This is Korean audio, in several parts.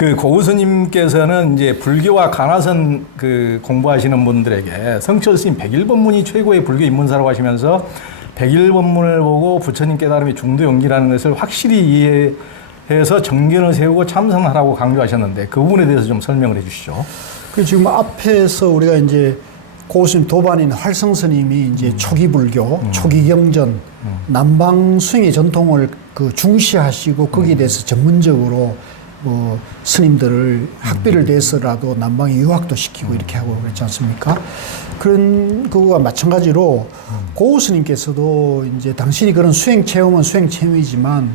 그 고우스님께서는 이제 불교와 가나선 그 공부하시는 분들에게 성철 스님 백일법문이 최고의 불교 입문사라고 하시면서 백일법문을 보고 부처님 깨달음이 중도 용기라는 것을 확실히 이해해서 정견을 세우고 참선하라고 강조하셨는데 그 부분에 대해서 좀 설명을 해 주시죠. 그 지금 앞에서 우리가 이제 고스님 도반인 활성 스님이 이제 초기 불교, 초기 경전, 남방 수행의 전통을 그 중시하시고 거기에 대해서 전문적으로 뭐 스님들을 학비를 내서라도 남방에 유학도 시키고 이렇게 하고 그랬지 않습니까? 그런 그거와 마찬가지로 고우 스님께서도 이제 당신이 그런 수행 체험은 수행 체험이지만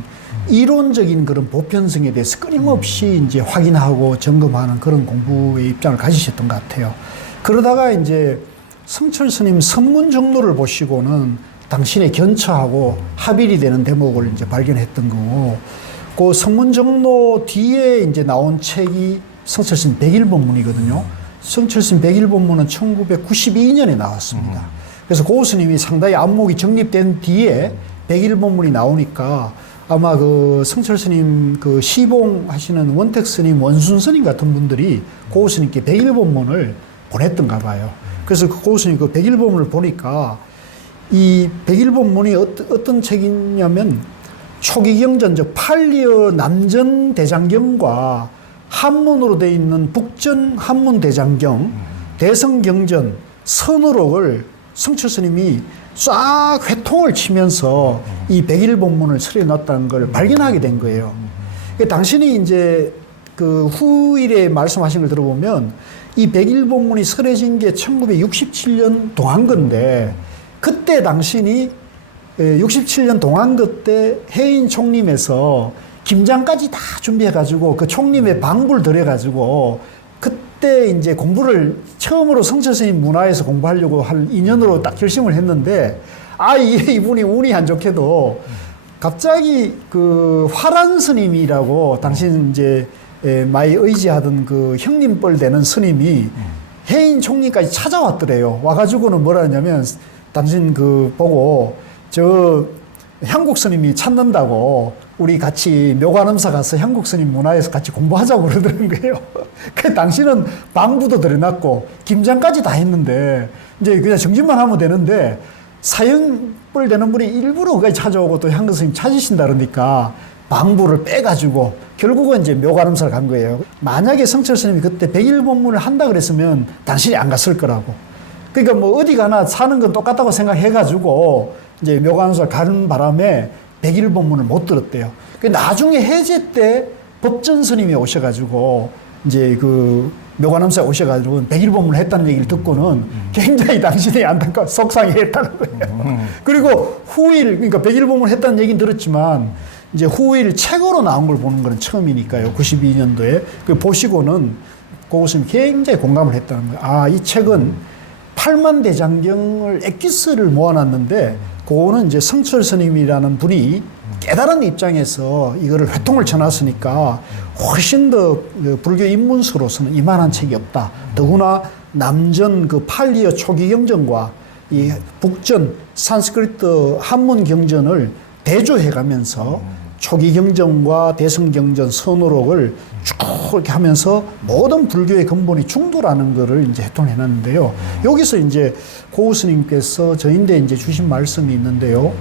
이론적인 그런 보편성에 대해서 끊임없이 이제 확인하고 점검하는 그런 공부의 입장을 가지셨던 것 같아요. 그러다가 이제 성철 스님 선문 정로를 보시고는 당신의 견처하고 합일이 되는 대목을 이제 발견했던 거고, 그 선문 정로 뒤에 이제 나온 책이 성철 스님 백일본문이거든요. 성철 스님 백일본문은 1992년에 나왔습니다. 그래서 고 스님이 상당히 안목이 정립된 뒤에 백일본문이 나오니까 아마 그 성철 스님 그 시봉 하시는 원택 스님, 원순 스님 같은 분들이 고 스님께 백일본문을 보냈던가 봐요. 그래서 그 고 스님 그 백일본문을 보니까 이 백일본문이 어떤, 어떤 책이냐면 초기경전 즉 팔리어 남전 대장경과 한문으로 돼 있는 북전 한문 대장경, 대성경전, 선으록을 성철 스님이 싹 회통을 치면서 이 백일 본문을 설해놨다는 걸 발견하게 된 거예요. 그 당신이 이제 그 후일에 말씀하신 걸 들어보면 이 백일 본문이 설해진 게 1967년 동안 건데 그때 당신이 67년 동안거 때 해인 총림에서 김장까지 다 준비해가지고 그 총림에 방불 들여가지고 그때 이제 공부를 처음으로 성철 스님 문화에서 공부하려고 할 인연으로 딱 결심을 했는데 아, 이- 이분이 운이 안 좋게도 갑자기 그 화란 스님이라고 당신 이제 에, 많이 의지하던 그 형님뻘 되는 스님이 해인 총리까지 찾아왔더래요. 와가지고는 뭐라 하냐면 당신 그 보고 저 한국 스님이 찾는다고 우리 같이 묘관음사 가서 한국 스님 문화에서 같이 공부하자고 그러더는 거예요. 그 당신은 방부도 들여놨고 김장까지 다 했는데 이제 그냥 정진만 하면 되는데 사형벌 되는 분이 일부러 거기 찾아오고 또 한국 스님 찾으신다 그러니까 방부를 빼가지고 결국은 이제 묘관음사를 간 거예요. 만약에 성철 스님이 그때 백일 본문을 한다 그랬으면 당신이 안 갔을 거라고. 그러니까 뭐 어디 가나 사는 건 똑같다고 생각해가지고 이제 묘관음사를 가는 바람에 백일 본문을 못 들었대요. 그 나중에 해제 때 법전 스님이 오셔가지고 이제 그 묘관음사에 오셔가지고 백일 본문을 했다는 얘기를 듣고는 굉장히 당신이 안타까 속상해했다는 거예요. 그리고 후일 그러니까 백일 본문을 했다는 얘기는 들었지만 이제 후일 책으로 나온 걸 보는 건 처음이니까요. 92년도에 그 보시고는 그것은 굉장히 공감을 했다는 거예요. 아, 이 책은 팔만 대장경을 엑기스를 모아놨는데 그거는 이제 성철 스님이라는 분이 깨달은 입장에서 이거를 회통을 쳐놨으니까 훨씬 더그 불교 입문서로서는 이만한 책이 없다. 더구나 남전 그 팔리어 초기 경전과 이 북전 산스크리트 한문 경전을 대조해가면서 초기 경전과 대성 경전 선호록을 쭉 이렇게 하면서 모든 불교의 근본이 중도라는 거를 이제 해통해 놨는데요. 여기서 이제 고우 스님께서 저인데 이제 주신 말씀이 있는데요.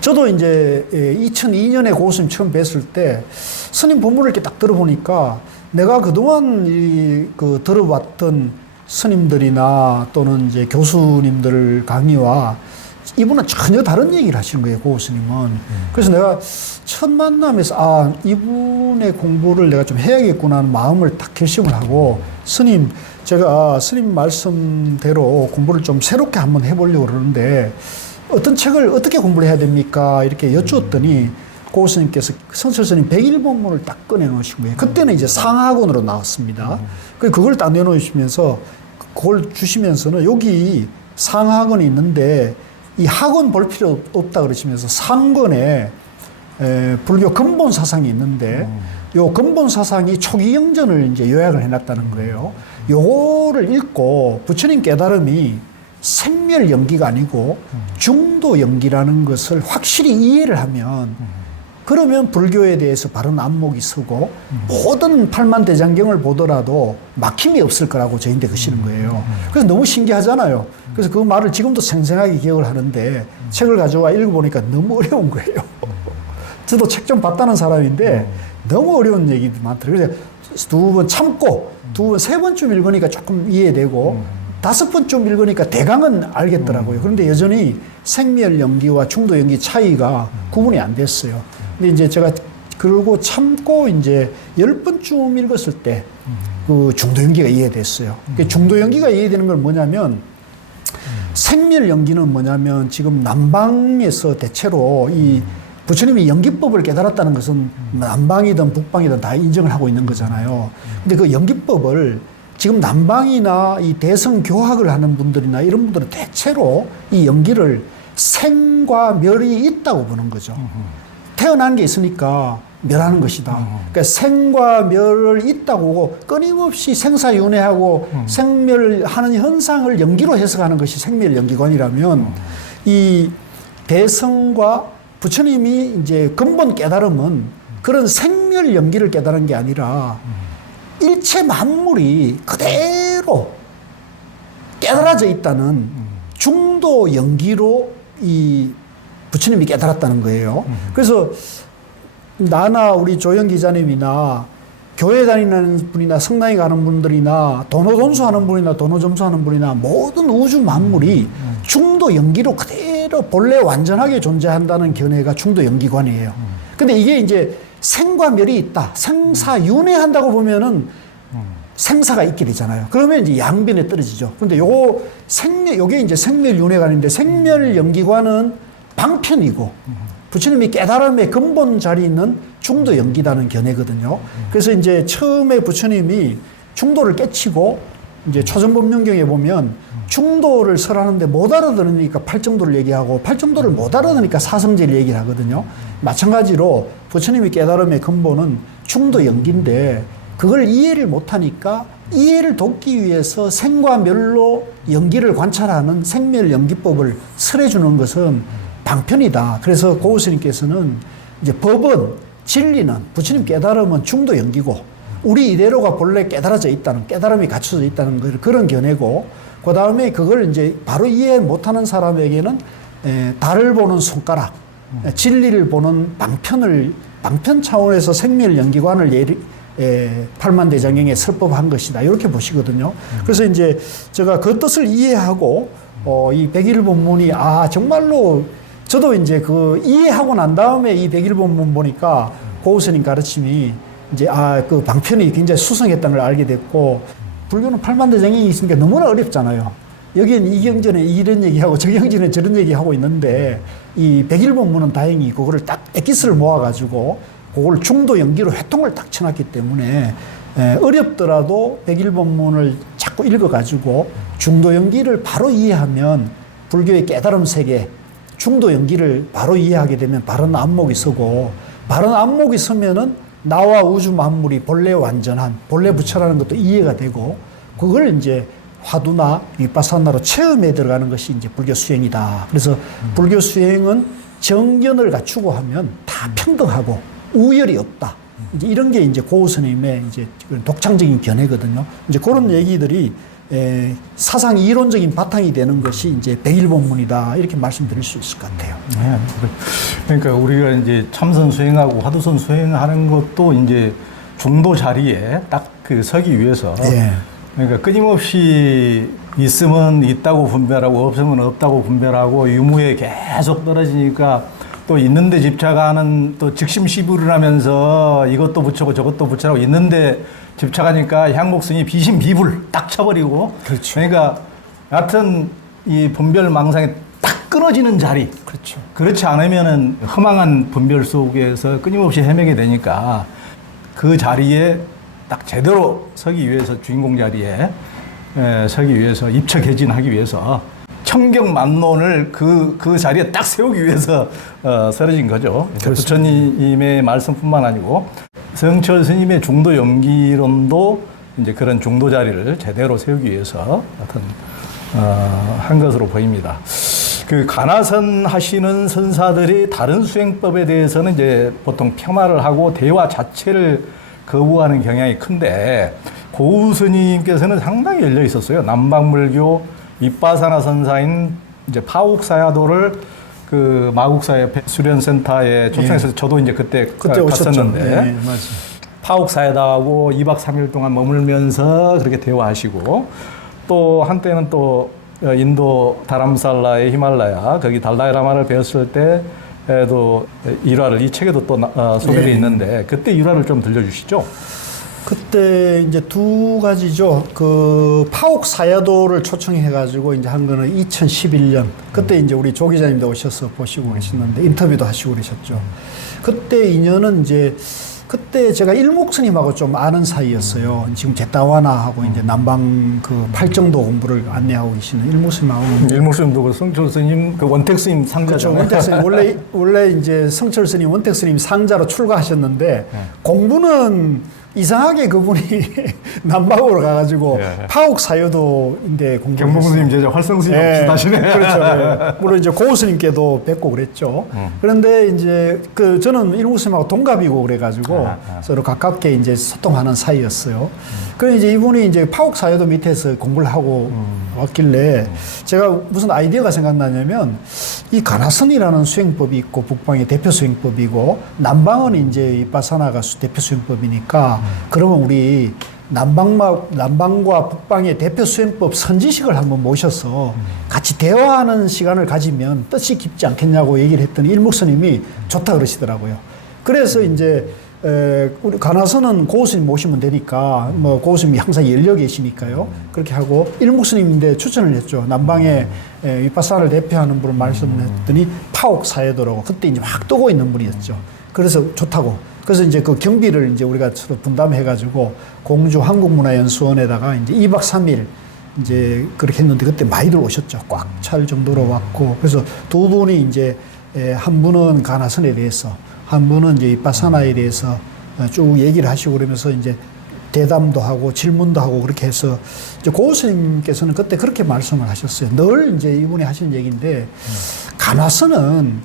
저도 이제 2002년에 고우 스님 처음 뵀을 때 스님 본문을 이렇게 딱 들어보니까 내가 그동안 이 그 들어봤던 스님들이나 또는 이제 교수님들 강의와 이분은 전혀 다른 얘기를 하시는 거예요, 고우 스님은. 그래서 내가 첫 만남에서 아, 이분의 공부를 내가 좀 해야겠구나 하는 마음을 딱 결심을 하고 스님, 제가 스님 말씀대로 공부를 좀 새롭게 한번 해보려고 그러는데 어떤 책을 어떻게 공부를 해야 됩니까? 이렇게 여쭈었더니 고 스님께서 성철 스님 백일본문을 딱 꺼내 놓으신 거예요. 그때는 이제 상학원으로 나왔습니다. 그 그걸 딱 내놓으시면서 그걸 주시면서는 여기 상학원이 있는데 이 학원 볼 필요 없다 그러시면서 상권에 에, 불교 근본 사상이 있는데 요 근본 사상이 초기 영전을 이제 요약을 해놨다는 거예요. 요거를 읽고 부처님 깨달음이 생멸 연기가 아니고 중도 연기라는 것을 확실히 이해를 하면 그러면 불교에 대해서 바른 안목이 서고 모든 팔만 대장경을 보더라도 막힘이 없을 거라고 저희한테 그시는 거예요. 그래서 너무 신기하잖아요. 그래서 그 말을 지금도 생생하게 기억을 하는데 책을 가져와 읽어보니까 너무 어려운 거예요. 저도 책 좀 봤다는 사람인데 너무 어려운 얘기도 많더라고요. 그래서 두 번 참고 두 번, 세 번쯤 읽으니까 조금 이해되고 다섯 번쯤 읽으니까 대강은 알겠더라고요. 그런데 여전히 생멸 연기와 중도 연기 차이가 구분이 안 됐어요. 근데 이제 제가 그러고 참고 이제 열 번쯤 읽었을 때 그 중도 연기가 이해됐어요. 그 중도 연기가 이해되는 건 뭐냐면 생멸 연기는 뭐냐면 지금 남방에서 대체로 이 부처님이 연기법을 깨달았다는 것은 남방이든 북방이든 다 인정을 하고 있는 거잖아요. 근데 그 연기법을 지금 남방이나 이 대성 교학을 하는 분들이나 이런 분들은 대체로 이 연기를 생과 멸이 있다고 보는 거죠. 태어난 게 있으니까 멸하는 것이다. 그러니까 생과 멸을 있다고 끊임없이 생사윤회하고 생멸하는 현상을 연기로 해석하는 것이 생멸 연기관이라면 이 대성과 부처님이 이제 근본 깨달음은 그런 생멸 연기를 깨달은 게 아니라 일체 만물이 그대로 깨달아져 있다는 중도 연기로 이 부처님이 깨달았다는 거예요. 그래서 나나 우리 조영 기자님이나 교회 다니는 분이나 성당에 가는 분들이나 도노돈수 하는 분이나 도노 점수 하는 분이나 모든 우주 만물이 중도 연기로 그대로 본래 완전하게 존재한다는 견해가 중도 연기관이에요. 근데 이게 이제 생과 멸이 있다. 생사 윤회한다고 보면은 생사가 있게 되잖아요. 그러면 이제 양변에 떨어지죠. 근데 요거 생멸, 요게 이제 생멸 윤회관인데 생멸 연기관은 방편이고 부처님이 깨달음의 근본 자리에 있는 중도 연기다는 견해거든요. 그래서 이제 처음에 부처님이 중도를 깨치고 이제 초전법명경에 보면 중도를 설하는데 못 알아들으니까 팔정도를 얘기하고 팔정도를 못 알아들으니까 사성제를 얘기를 하거든요. 마찬가지로 부처님이 깨달음의 근본은 중도 연기인데 그걸 이해를 못하니까 이해를 돕기 위해서 생과 멸로 연기를 관찰하는 생멸 연기법을 설해주는 것은 방편이다. 그래서 고우 스님께서는 이제 법은 진리는 부처님 깨달음은 중도 연기고 우리 이대로가 본래 깨달아져 있다는 깨달음이 갖춰져 있다는 걸 그런 견해고 그 다음에 그걸 이제 바로 이해 못하는 사람에게는 에, 달을 보는 손가락, 에, 진리를 보는 방편을 방편 차원에서 생멸 연기관을 예리, 에, 팔만대장경에 설법한 것이다 이렇게 보시거든요. 그래서 이제 제가 그 뜻을 이해하고 어, 이 백일 본문이 아 정말로 저도 이제 그 이해하고 난 다음에 이 백일 본문 보니까 고우스님 가르침이 이제 아 그 방편이 굉장히 수성했다는 걸 알게 됐고 불교는 팔만대장경이 있으니까 너무나 어렵잖아요. 여기는 이 경전에 이런 얘기하고 저 경전에 저런 얘기하고 있는데 이 백일 본문은 다행히 그거를 딱 엑기스를 모아가지고 그걸 중도 연기로 회통을 딱 쳐놨기 때문에 에, 어렵더라도 백일 본문을 자꾸 읽어가지고 중도 연기를 바로 이해하면 불교의 깨달음 세계 중도 연기를 바로 이해하게 되면 바른 안목이 서고 바른 안목이 서면은 나와 우주 만물이 본래 완전한 본래 부처라는 것도 이해가 되고 그걸 이제 화두나 위파사나로 체험에 들어가는 것이 이제 불교 수행이다. 그래서 불교 수행은 정견을 갖추고 하면 다 평등하고 우열이 없다. 이제 이런 게 이제 고우 스님의 이제 독창적인 견해거든요. 이제 그런 얘기들이 에, 사상 이론적인 바탕이 되는 것이 이제 백일본문이다 이렇게 말씀드릴 수 있을 것 같아요. 네, 그러니까 우리가 이제 참선 수행하고 화두선 수행하는 것도 이제 중도 자리에 딱 그 서기 위해서 예. 그러니까 끊임없이 있으면 있다고 분별하고 없으면 없다고 분별하고 유무에 계속 떨어지니까 또 있는데 집착하는 또 즉심시부를 하면서 이것도 붙여고 저것도 붙여라고 있는데 집착하니까 향목성이 비신비불 딱 쳐버리고 그렇죠. 그러니까 여하튼 이 분별 망상에 딱 끊어지는 자리 그렇죠. 그렇지 않으면은 허망한 분별 속에서 끊임없이 헤매게 되니까 그 자리에 딱 제대로 서기 위해서 주인공 자리에 에, 서기 위해서 입처개진하기 위해서 청경 만론을 그, 그 자리에 딱 세우기 위해서 어, 쓰러진 거죠. 부처님의 말씀뿐만 아니고 성철 스님의 중도 연기론도 이제 그런 중도 자리를 제대로 세우기 위해서 하여튼 어, 한 것으로 보입니다. 그 간화선 하시는 선사들이 다른 수행법에 대해서는 이제 보통 폄하를 하고 대화 자체를 거부하는 경향이 큰데 고우 스님께서는 상당히 열려 있었어요. 남방불교 이빠사나 선사인 이제 파옥사야도를 그 마국사협회 수련센터에 초청해서 저도 이제 그때, 그때. 갔었는데 네, 맞아요. 파옥사에다하고 2박 3일 동안 머물면서 그렇게 대화하시고 또 한때는 또 어, 인도 다람살라의 히말라야 거기 달라이라마를 배웠을 때에도 일화를 이 책에도 또 나- 어, 소개되어 네. 있는데 그때 일화를 좀 들려주시죠. 그때 이제 두 가지죠. 그 파옥 사야도를 초청해 가지고 이제 한 거는 2011년. 그때 이제 우리 조 기자님도 오셔서 보시고 계셨는데 인터뷰도 하시고 그러셨죠. 그때 인연은 이제 그때 제가 일목스님하고 좀 아는 사이였어요. 지금 제타와나하고 이제 남방 그 팔정도 공부를 안내하고 계시는 일목스님하고 일목스님도 그 성철 스님 그 원택 스님 그렇죠. 상자죠. 원택 스님 원래 원래 이제 성철 스님 원택 스님 상자로 출가하셨는데 네. 공부는 이상하게 그분이 남방으로 가가지고 예. 파옥 사유도인데 공부를 경복 했어요. 스님 제자 활성 스님 예, 비슷하시네. 그렇죠. 예. 물론 이제 고우 스님께도 뵙고 그랬죠. 음. 그런데 이제 그 저는 일무 스님하고 동갑이고 그래가지고 아, 아. 서로 가깝게 이제 소통하는 사이였어요. 그래 이제 이분이 이제 파옥 사유도 밑에서 공부를 하고 음. 왔길래 제가 무슨 아이디어가 생각나냐면 이 가나선이라는 수행법이 있고 북방의 대표 수행법이고 남방은 이제 이빠사나가 수- 대표 수행법이니까 그러면 우리 남방마, 남방과 북방의 대표 수행법 선지식을 한번 모셔서 같이 대화하는 시간을 가지면 뜻이 깊지 않겠냐고 얘기를 했더니 일목스님이 좋다 그러시더라고요. 그래서 이제 에, 우리 가나서는 고우스님 모시면 되니까 뭐 고우스님이 항상 열려 계시니까요. 그렇게 하고 일목스님인데 추천을 했죠. 남방의 에, 위파사를 대표하는 분을 말씀했더니 파옥 사회도라고 그때 이제 막 뜨고 있는 분이었죠. 그래서 좋다고. 그래서 이제 그 경비를 이제 우리가 서로 분담해가지고 공주 한국문화연수원에다가 이제 2박 3일 이제 그렇게 했는데 그때 많이들 오셨죠. 꽉 찰 정도로 왔고. 그래서 두 분이 이제 에, 한 분은 가나선에 대해서 한 분은 이제 이빠사나에 대해서 어, 쭉 얘기를 하시고 그러면서 이제 대담도 하고 질문도 하고 그렇게 해서 이제 고 스님께서는 그때 그렇게 말씀을 하셨어요. 늘 이제 이분이 하신 얘기인데 가나선은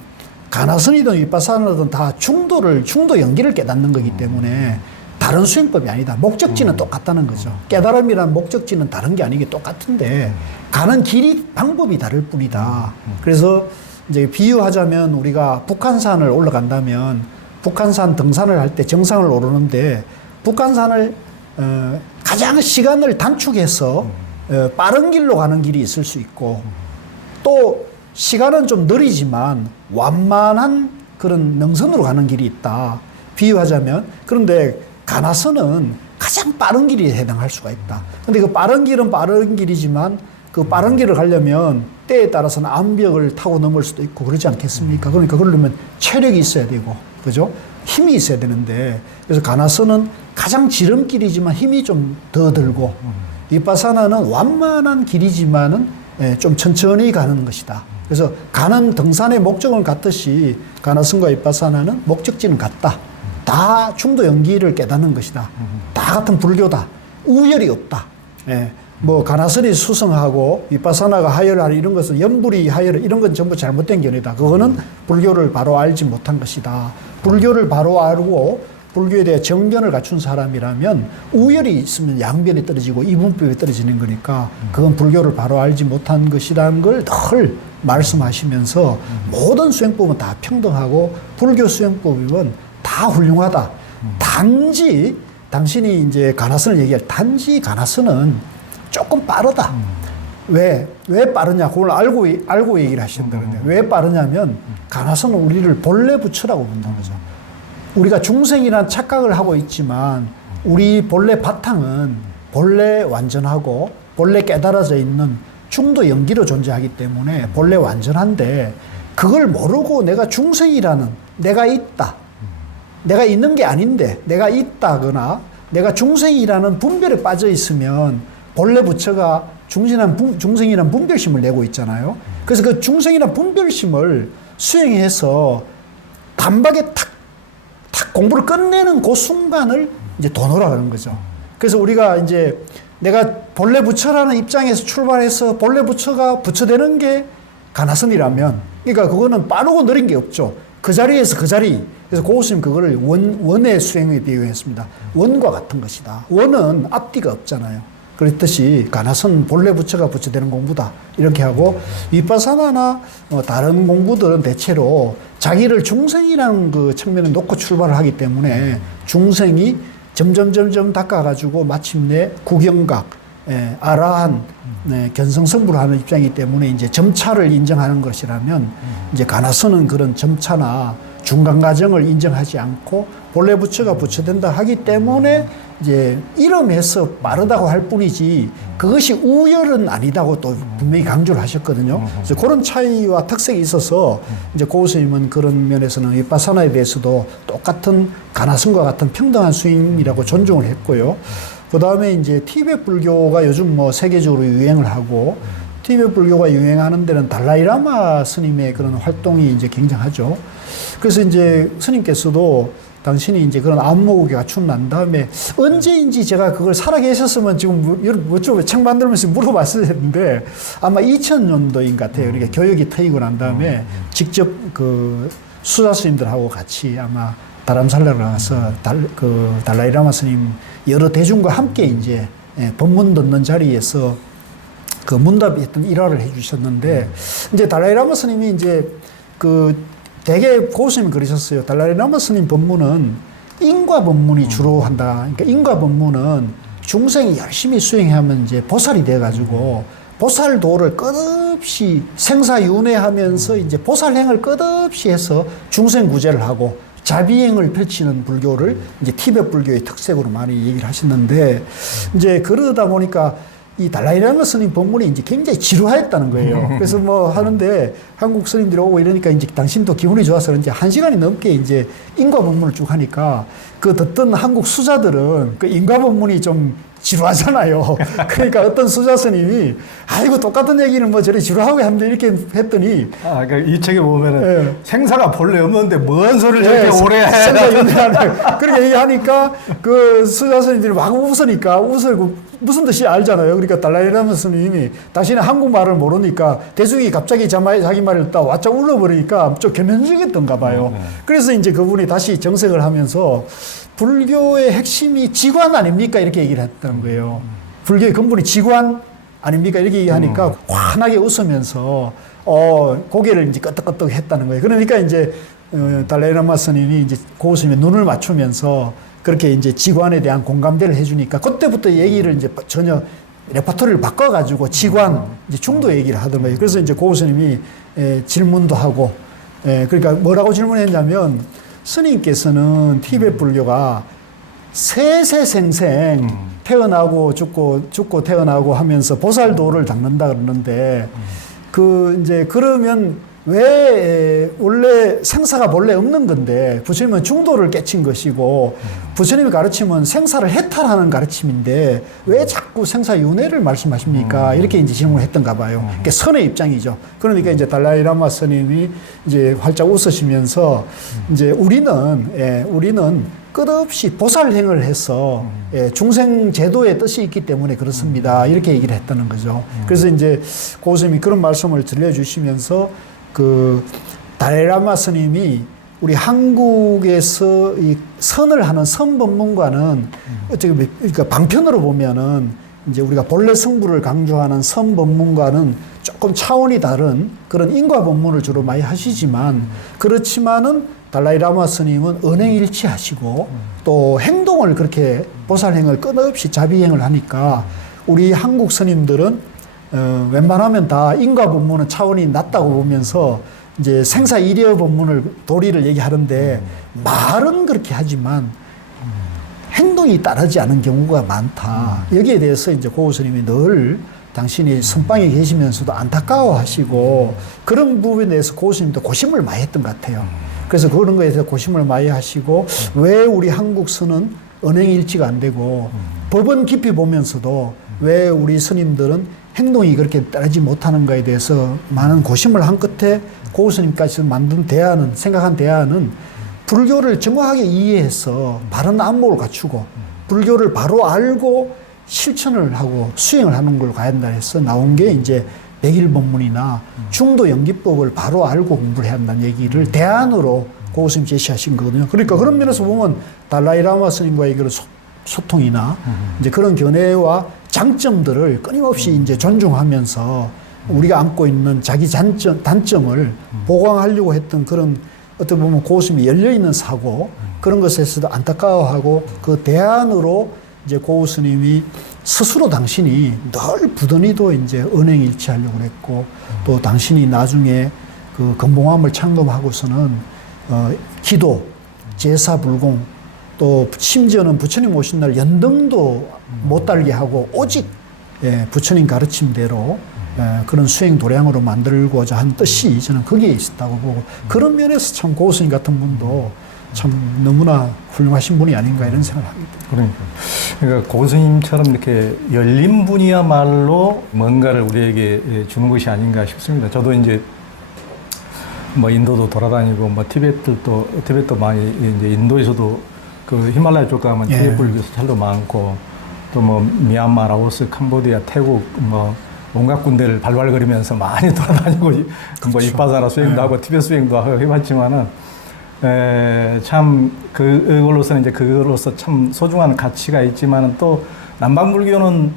가나선이든 윗바사나든 다 중도를 중도 연기를 깨닫는 거기 때문에 다른 수행법이 아니다. 목적지는 똑같다는 거죠. 깨달음이란 목적지는 다른 게 아니게 똑같은데 가는 길이 방법이 다를 뿐이다. 그래서 이제 비유하자면 우리가 북한산을 올라간다면 북한산 등산을 할 때 정상을 오르는데 북한산을 어, 가장 시간을 단축해서 어, 빠른 길로 가는 길이 있을 수 있고 또 시간은 좀 느리지만 완만한 그런 능선으로 가는 길이 있다. 비유하자면 그런데 가나선은 가장 빠른 길이 해당할 수가 있다. 근데 그 빠른 길은 빠른 길이지만 그 빠른 길을 가려면 때에 따라서는 암벽을 타고 넘을 수도 있고 그러지 않겠습니까? 그러니까 그러려면 체력이 있어야 되고 그죠? 힘이 있어야 되는데 그래서 가나선은 가장 지름길이지만 힘이 좀 더 들고 이빠사나는 완만한 길이지만은 예, 좀 천천히 가는 것이다. 그래서 가는 등산의 목적을 같듯이 가나선과 이빠사나는 목적지는 같다. 다 중도 연기를 깨닫는 것이다. 다 같은 불교다. 우열이 없다. 예. 뭐 가나선이 수성하고 이빠사나가 하열하는 이런 것은 연불이 하열 이런 건 전부 잘못된 견해다. 그거는 불교를 바로 알지 못한 것이다. 불교를 바로 알고 불교에 대해 정견을 갖춘 사람이라면 우열이 있으면 양변이 떨어지고 이분법이 떨어지는 거니까 그건 불교를 바로 알지 못한 것이라는 걸 늘 말씀하시면서 모든 수행법은 다 평등하고 불교 수행법이면 다 훌륭하다. 단지 당신이 이제 가나선을 얘기할 단지 가나선은 조금 빠르다. 왜? 왜 빠르냐? 그걸 알고, 알고 얘기를 하신다는데. 왜 빠르냐면, 가나선은 우리를 본래 부처라고 본다는 거죠. 우리가 중생이란 착각을 하고 있지만, 우리 본래 바탕은 본래 완전하고, 본래 깨달아져 있는 중도 연기로 존재하기 때문에 본래 완전한데, 그걸 모르고 내가 중생이라는, 내가 있다. 내가 있는 게 아닌데 내가 있다거나 내가 중생이라는 분별에 빠져 있으면 본래 부처가 중생이란, 분, 중생이란 분별심을 내고 있잖아요. 그래서 그 중생이란 분별심을 수행해서 단박에 탁, 탁 공부를 끝내는 그 순간을 이제 그런 거죠. 그래서 우리가 이제 내가 본래 부처라는 입장에서 출발해서 본래 부처가 부처되는 게 가나선이라면 그러니까 그거는 빠르고 느린 게 없죠. 그 자리에서 그 자리. 그래서 고우스님 그거를 원, 원의 수행에 비유했습니다. 원과 같은 것이다. 원은 앞뒤가 없잖아요. 그랬듯이 가나선 본래 부처가 부처되는 공부다. 이렇게 하고 위파사나나 어, 다른 공부들은 대체로 자기를 중생이라는 그 측면에 놓고 출발을 하기 때문에 중생이 점점 점점 닦아가지고 마침내 구경각, 예, 아라한, 네, 견성성불을 하는 입장이기 때문에 이제 점차를 인정하는 것이라면 이제 가나선은 그런 점차나 중간 과정을 인정하지 않고 본래 부처가 부처된다 하기 때문에 이제 이름에서 빠르다고 할 뿐이지 그것이 우열은 아니다고 또 분명히 강조를 하셨거든요. 그래서 그런 차이와 특색이 있어서 이제 고 스님은 그런 면에서는 위파사나에 대해서도 똑같은 가나선과 같은 평등한 스님이라고 존중을 했고요. 그 다음에 이제 티베트 불교가 요즘 뭐 세계적으로 유행을 하고 티베트 불교가 유행하는 데는 달라이라마 스님의 그런 활동이 이제 굉장하죠. 그래서 이제 스님께서도 당신이 이제 그런 안목을 갖춘 난 다음에 언제인지 제가 그걸 살아계셨으면 지금 뭐좀 책 만들면서 물어봤을 텐데 아마 2000년도인 것 같아요. 그러니까 교육이 트이고 난 다음에 직접 그 수자 스님들하고 같이 아마 다람살라를 가서 달, 그 달라이라마 스님 여러 대중과 함께 이제 예, 법문 듣는 자리에서 그 문답이 했던 일화를 해주셨는데 이제 달라이라마 스님이 이제 그 대개 고스님이 그러셨어요. 달라이라마 스님 법문은 인과 법문이 주로 한다. 그러니까 인과 법문은 중생이 열심히 수행하면 이제 보살이 돼가지고 보살 도를 끝없이 생사윤회하면서 이제 보살행을 끝없이 해서 중생 구제를 하고 자비행을 펼치는 불교를 이제 티베트 불교의 특색으로 많이 얘기를 하셨는데 이제 그러다 보니까 이 달라이라마 스님 법문이 이제 굉장히 지루하였다는 거예요. 그래서 뭐 하는데 한국 스님들이 오고 이러니까 이제 당신도 기분이 좋아서 이제 한 시간이 넘게 이제 인과 법문을 쭉 하니까 그 듣던 한국 수자들은 그 인과 법문이 좀 지루하잖아요. 그러니까 어떤 수자 스님이 아이고 똑같은 얘기는 뭐 저리 지루하게 하는데 이렇게 했더니 아, 그러니까 이 책에 보면은 예. 생사가 본래 없는데 뭔 소리를 예, 저렇게 오래 해. 생각이 그렇게 얘기하니까 그 수자 스님들이 막 웃으니까 웃으고 무슨 뜻이 알잖아요. 그러니까 달라이라마 스님이 당신은 한국말을 모르니까 대중이 갑자기 자기 말을 딱 와짜 울어버리니까 좀 겸연적이었던가 봐요. 그래서 이제 그분이 다시 정색을 하면서 불교의 핵심이 지관 아닙니까? 이렇게 얘기를 했다는 거예요. 불교의 근본이 지관 아닙니까? 이렇게 얘기하니까 환하게 웃으면서 어, 고개를 이제 끄덕끄덕 했다는 거예요. 그러니까 이제 어, 달라이라마 스님이 이제 고스님의 눈을 맞추면서 그렇게 이제 지관에 대한 공감대를 해주니까 그때부터 얘기를 이제 전혀 레퍼토리를 바꿔가지고 지관, 이제 중도 얘기를 하던 거예요. 그래서 이제 고스님이 에, 질문도 하고, 에, 그러니까 뭐라고 질문했냐면 스님께서는 티베트 불교가 세세생생 태어나고 죽고 죽고 태어나고 하면서 보살도를 닦는다 그러는데 그 이제 그러면 왜 원래 생사가 본래 없는 건데 부처님은 중도를 깨친 것이고 부처님이 가르침은 생사를 해탈하는 가르침인데 왜 자꾸 생사 윤회를 말씀하십니까? 이렇게 이제 질문을 했던가 봐요. 그게 선의 입장이죠. 그러니까 이제 달라이라마 스님이 이제 활짝 웃으시면서 이제 우리는 예, 우리는 끝없이 보살행을 해서 예, 중생 제도의 뜻이 있기 때문에 그렇습니다. 이렇게 얘기를 했다는 거죠. 그래서 이제 고스님이 그런 말씀을 들려주시면서 그 달라이라마 스님이 우리 한국에서 이 선을 하는 선법문과는 어떻게 보면 그러니까 방편으로 보면은 이제 우리가 본래 성부를 강조하는 선법문과는 조금 차원이 다른 그런 인과 법문을 주로 많이 하시지만 그렇지만은 달라이라마 스님은 은행일치하시고 또 행동을 그렇게 보살행을 끊없이 자비행을 하니까 우리 한국 스님들은 어, 웬만하면 다 인과 법문은 차원이 낮다고 보면서 이제 생사 이려 법문을 도리를 얘기하는데 말은 그렇게 하지만 행동이 따르지 않은 경우가 많다. 여기에 대해서 이제 고 스님이 늘 당신이 선방에 계시면서도 안타까워하시고 그런 부분에 대해서 고 스님도 고심을 많이 했던 것 같아요. 그래서 그런 거에 대해서 고심을 많이 하시고 왜 우리 한국 선은 은행 일치가 안 되고 법은 깊이 보면서도 왜 우리 스님들은 행동이 그렇게 따르지 못하는가에 대해서 많은 고심을 한 끝에 고 스님까지 만든 대안은 생각한 대안은 불교를 정확하게 이해해서 바른 안목을 갖추고 불교를 바로 알고 실천을 하고 수행을 하는 걸로 가야 한다 해서 나온 게 이제 백일 법문이나 중도 연기법을 바로 알고 공부를 해야 한다는 얘기를 대안으로 고우스님 제시하신 거거든요. 그러니까 그런 면에서 보면 달라이라마 스님과의 그런 소, 소통이나 이제 그런 견해와 장점들을 끊임없이 이제 존중하면서 우리가 안고 있는 자기 단점, 단점을 보강하려고 했던 그런 어떻게 보면 고우스님이 열려있는 사고 그런 것에서도 안타까워하고 그 대안으로 이제 고우 스님이 스스로 당신이 늘 부더니도 이제 은행 일치하려고 그랬고 또 당신이 나중에 그 건봉함을 창검하고서는 어, 기도, 제사 불공 또 심지어는 부처님 오신 날 연등도 못 달게 하고 오직 예, 부처님 가르침대로 예, 그런 수행 도량으로 만들고자 한 뜻이 저는 거기에 있었다고 보고 그런 면에서 참 고스님 같은 분도 참 너무나 훌륭하신 분이 아닌가 이런 생각을 합니다. 그러니까. 그러니까 고스님처럼 이렇게 열린 분이야말로 뭔가를 우리에게 예, 주는 것이 아닌가 싶습니다. 저도 이제 뭐 인도도 돌아다니고 뭐 티베트도 티베트 많이 이제 인도에서도 그 히말라야 쪽 가면 예. 불교 사찰도 많고 또 뭐 미얀마, 라오스, 캄보디아, 태국 뭐 온갖 군데를 발발거리면서 많이 돌아다니고 이- 뭐 이빠사나 수행도 하고 티베트 수행도 하고 해봤지만은 에, 참 그걸로서는 이제 그걸로서 참 소중한 가치가 있지만은 또 남방 불교는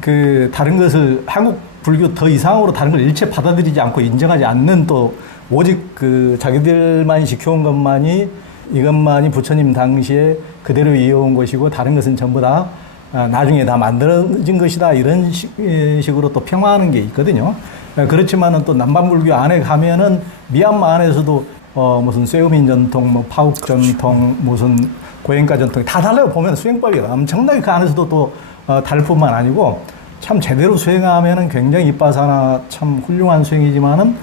그 다른 것을 한국 불교 더 이상으로 다른 걸 일체 받아들이지 않고 인정하지 않는 또 오직 그 자기들만이 지켜온 것만이 이것만이 부처님 당시에 그대로 이어온 것이고 다른 것은 전부 다 아, 나중에 다 만들어진 것이다 이런 식, 식으로 또 평화하는 게 있거든요. 에, 그렇지만은 또 남방불교 안에 가면은 미얀마 안에서도 어 무슨 쇠우민 전통, 뭐 파욱 전통, 무슨 고행가 전통 다 달라요. 보면 수행법이 엄청나게 그 안에서도 또 어, 다를 뿐만 아니고 참 제대로 수행하면은 굉장히 이빠사나 참 훌륭한 수행이지만은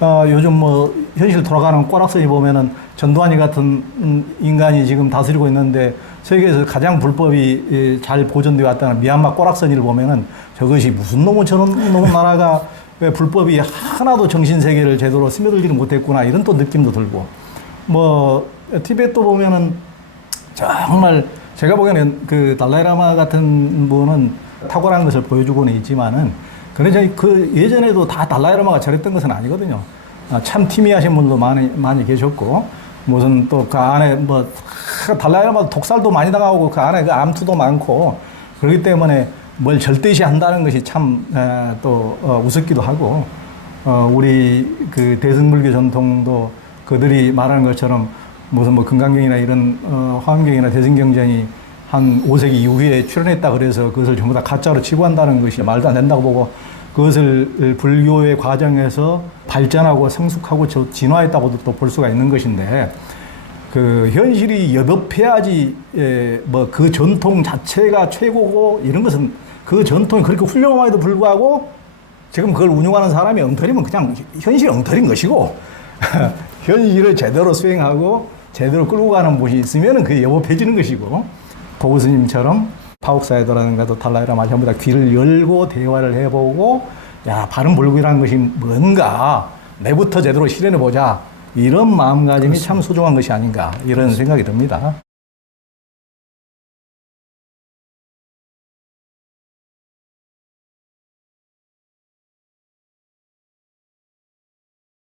어, 요즘 뭐 현실 돌아가는 꼬락서니 보면은 전두환이 같은 음, 인간이 지금 다스리고 있는데 세계에서 가장 불법이 예, 잘 보존되어 왔다는 미얀마 꼬락서니를 보면은 저것이 무슨 놈의 저런 놈의 나라가 왜 불법이 하나도 정신 세계를 제대로 스며들지를 못했구나 이런 또 느낌도 들고 뭐 티베트 보면은 정말 제가 보기에는 그 달라이라마 같은 분은 탁월한 것을 보여주고는 있지만은 그러자 그 예전에도 다 달라이라마가 저랬던 것은 아니거든요. 아, 참 티미하신 분도 많이 많이 계셨고 무슨 또 그 안에 뭐 달라이라마 독살도 많이 당하고 그 안에 그 암투도 많고 그렇기 때문에 뭘 절대시 한다는 것이 참또 어, 우습기도 하고 어, 우리 그 대승불교 전통도 그들이 말하는 것처럼 무슨 뭐 금강경이나 이런 어, 화엄경이나 대승경전이 한 5세기 이후에 출현했다 그래서 그것을 전부 다 가짜로 치부한다는 것이 말도 안 된다고 보고 그것을 불교의 과정에서 발전하고 성숙하고 저- 진화했다고도 또 볼 수가 있는 것인데 그 현실이 여법해야지 뭐 그 전통 자체가 최고고 이런 것은 그 전통이 그렇게 훌륭함에도 불구하고 지금 그걸 운용하는 사람이 엉터리면 그냥 현실 엉터리인 것이고 현실을 제대로 수행하고 제대로 끌고 가는 곳이 있으면 그게 여법해지는 것이고 보고 스님처럼 파옥사에도라든가 또 달라이라마 전부 다 귀를 열고 대화를 해보고 야 바른 불교라는 것이 뭔가 내부터 제대로 실현해 보자. 이런 마음가짐이 참 소중한 것이 아닌가 이런 생각이 듭니다.